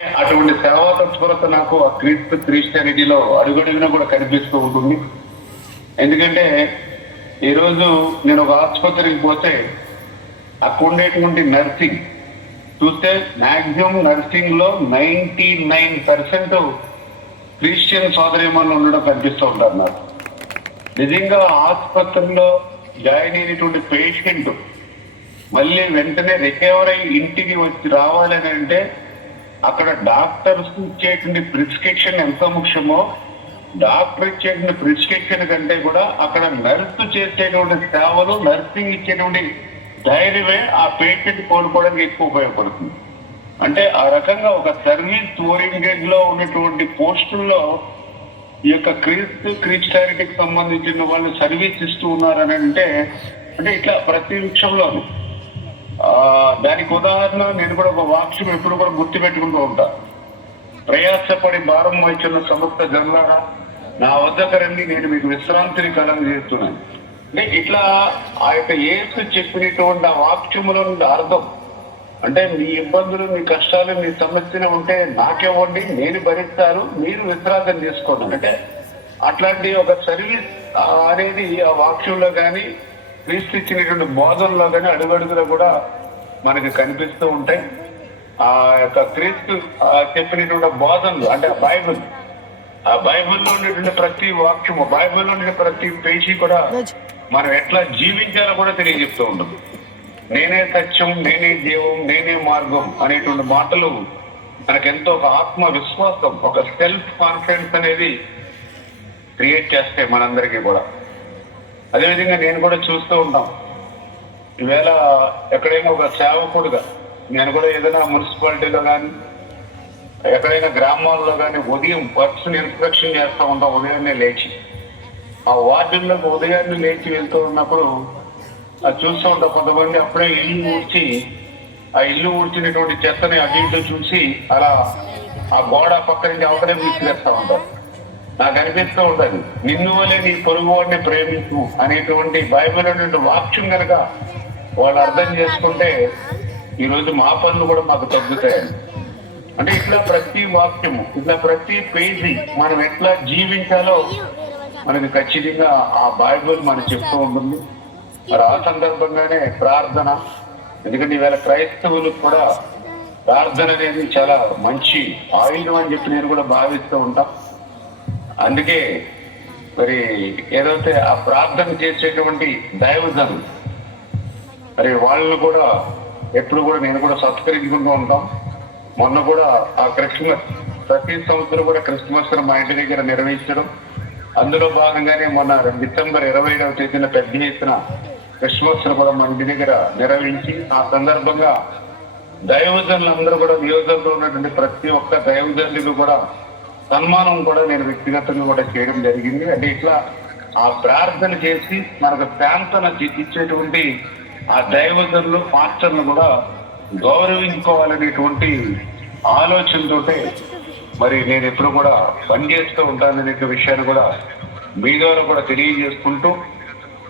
అటువంటి సేవా తత్పరత నాకు ఆ క్రీస్తు క్రిస్టియానిటీలో అడుగడుగునా కూడా కనిపిస్తూ ఉంటుంది. ఎందుకంటే ఈరోజు నేను ఒక ఆసుపత్రికి పోతే అక్కడ ఉండేటువంటి నర్సింగ్ చూస్తే మాక్సిమం నర్సింగ్ లో 99% క్రిస్టియన్ సోదరిమణులు ఉండడం కనిపిస్తూ ఉంటారు నాకు. నిజంగా ఆసుపత్రిలో జాయిన్ అయినటువంటి పేషెంట్ మళ్ళీ వెంటనే రికవర్ అయ్యి ఇంటికి వచ్చి రావాలని అంటే అక్కడ డాక్టర్స్ ఇచ్చేటువంటి ప్రిస్క్రిప్షన్ ఎంత ముఖ్యమో, డాక్టర్ ఇచ్చేటువంటి ప్రిస్క్రిప్షన్ కంటే కూడా అక్కడ నర్సు చేసేటువంటి సేవలు, నర్సింగ్ ఇచ్చేటువంటి ధైర్యమే ఆ పేషెంట్ కోలుకోవడానికి ఎక్కువ ఉపయోగపడుతుంది. అంటే ఆ రకంగా ఒక సర్వీస్ ఓరియంటెడ్ లో ఉన్నటువంటి పోస్టుల్లో ఈ యొక్క క్రిస్టియానిటీకి సంబంధించిన వాళ్ళు సర్వీస్ ఇస్తూ ఉన్నారని అంటే ఇట్లా ప్రతి విషయంలోనూ దానికి ఉదాహరణ నేను కూడా ఒక వాక్యం ఎప్పుడు కూడా గుర్తు పెట్టుకుంటూ ఉంటా. ప్రయాసపడి భారం వహించిన సమస్త జనులారా నా వద్దకు రండి, నేను మీకు విశ్రాంతిని కలం చేస్తున్నాను. అంటే ఇట్లా ఆ యొక్క యేసు చెప్పినటువంటి ఆ వాక్యముల నుండి అర్థం అంటే మీ ఇబ్బందులు, మీ కష్టాలు, మీ సమస్యలు ఉంటే నాకివ్వండి, నేను భరిస్తాను, మీరు విశ్రాంతి తీసుకోండి. అంటే అట్లాంటి ఒక సర్వీస్ అనేది ఆ వాక్యంలో కానీ క్రీస్తు ఇచ్చినటువంటి బోధనలో కానీ అడుగడుగులో కూడా మనకి కనిపిస్తూ ఉంటాయి. ఆ యొక్క క్రీస్తు చెప్పినటువంటి బోధనలు అంటే ఆ బైబిల్లో ఉండేటువంటి ప్రతి వాక్యము, బైబిల్లో ఉండే ప్రతి పేజీ కూడా మనం ఎట్లా జీవించాలో కూడా తెలియజెప్తూ ఉంటుంది. నేనే సత్యం, నేనే జీవం, నేనే మార్గం అనేటువంటి మాటలు మనకెంతో ఒక ఆత్మ విశ్వాసం, ఒక సెల్ఫ్ కాన్ఫిడెన్స్ అనేది క్రియేట్ చేస్తాయి మనందరికీ కూడా. అదేవిధంగా నేను కూడా చూస్తూ ఉంటాం. ఈవేళ ఎక్కడైనా ఒక సేవకుడుగా నేను కూడా ఏదైనా మున్సిపాలిటీలో కానీ ఎక్కడైనా గ్రామాల్లో కానీ ఉదయం పర్సన్ ఇన్స్పెక్షన్ చేస్తూ ఉంటాం. ఉదయాన్నే లేచి ఆ వార్డుల్లోకి ఉదయాన్నే లేచి వెళ్తూ ఉన్నప్పుడు అది చూస్తూ ఉంటాం. కొంతమంది అప్పుడే ఇల్లు ఊడ్చి ఆ ఇల్లు ఊడ్చినటువంటి చెత్తని అటు ఇటు చూసి అలా ఆ గోడ పక్క నుంచి అవతలే తీసుకెళ్తా ఉంటారు. నాకు అనిపిస్తూ ఉంటుంది, నిన్ను వలే నీ పొరుగు వాడిని ప్రేమించు అనేటువంటి బైబిల్ అనేటువంటి వాక్యం కనుక వాళ్ళు అర్థం చేసుకుంటే ఈరోజు మా పనులు కూడా మాకు తగ్గుతాయని. అంటే ఇట్లా ప్రతి వాక్యము, ఇట్లా ప్రతి పేజీ మనం ఎట్లా జీవించాలో మనకి ఖచ్చితంగా ఆ బైబిల్ మనకు చెప్తూ ఉంటుంది. మరి ఆ సందర్భంగానే ప్రార్థన, ఎందుకంటే ఈవేళ క్రైస్తవులకు కూడా ప్రార్థన అనేది చాలా మంచి ఆయుధం అని చెప్పి నేను కూడా భావిస్తూ ఉంటాం. అందుకే మరి ఏదైతే ఆ ప్రార్థన చేసేటువంటి దైవజనులు మరి వాళ్ళు కూడా ఎప్పుడు కూడా నేను కూడా సత్కరించుకుంటూ ఉంటాం. మొన్న కూడా ఆ క్రిస్మస్ ప్రతి సంవత్సరం కూడా క్రిస్మస్ మా ఇంటి దగ్గర నిర్వహించడం, అందులో భాగంగానే మొన్న డిసెంబర్ 27వ తేదీన పెద్ద ఎత్తున క్రిస్మస్ కూడా మన ఇంటి దగ్గర నిర్వహించి ఆ సందర్భంగా దైవజనులందరూ కూడా నియోజకవర్గంలో ఉన్నటువంటి ప్రతి ఒక్క దైవజనులకు కూడా సన్మానం కూడా నేను వ్యక్తిగతంగా కూడా చేయడం జరిగింది. అంటే ఇట్లా ఆ ప్రార్థన చేసి మనకు ప్రాంతన ఇచ్చేటువంటి ఆ దైవజనులు, పాస్టర్లు కూడా గౌరవించుకోవాలనేటువంటి ఆలోచనతోటే మరి నేను ఎప్పుడు కూడా పనిచేస్తూ ఉంటాననే విషయాన్ని కూడా మీ ద్వారా కూడా తెలియజేసుకుంటూ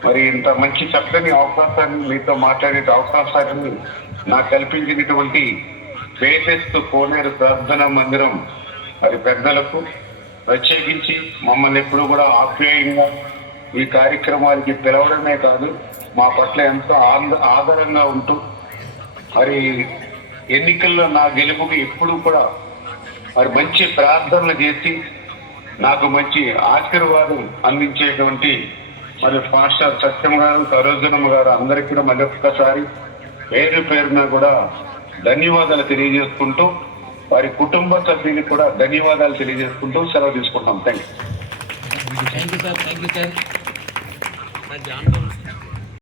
మరి ఇంత మంచి చక్కని అవకాశాన్ని మీతో మాట్లాడే అవకాశాన్ని నాకు కల్పించినటువంటి పేటెస్ట్ కోనేరు ప్రార్థనా మందిరం మరి పెద్దలకు ప్రత్యేకించి మమ్మల్ని ఎప్పుడు కూడా ఆప్యాయంగా ఈ కార్యక్రమాలకి పిలవడమే కాదు, మా పట్ల ఎంతో ఆదరంగా ఉంటూ మరి ఎన్నికల్లో నా గెలుపుకి ఎప్పుడు కూడా మరి మంచి ప్రార్థనలు చేసి నాకు మంచి ఆశీర్వాదం అందించేటువంటి మరి పాస్టర్ సత్యం గారు, సరోజనమ్మ గారు అందరికీ కూడా మళ్ళీ ఒక్కసారి పేరు పేరున కూడా ధన్యవాదాలు తెలియజేసుకుంటూ వారి కుటుంబ సభ్యులకు కూడా ధన్యవాదాలు తెలియజేసుకుంటూ సెలవు తీసుకుంటాం. Thank you sir.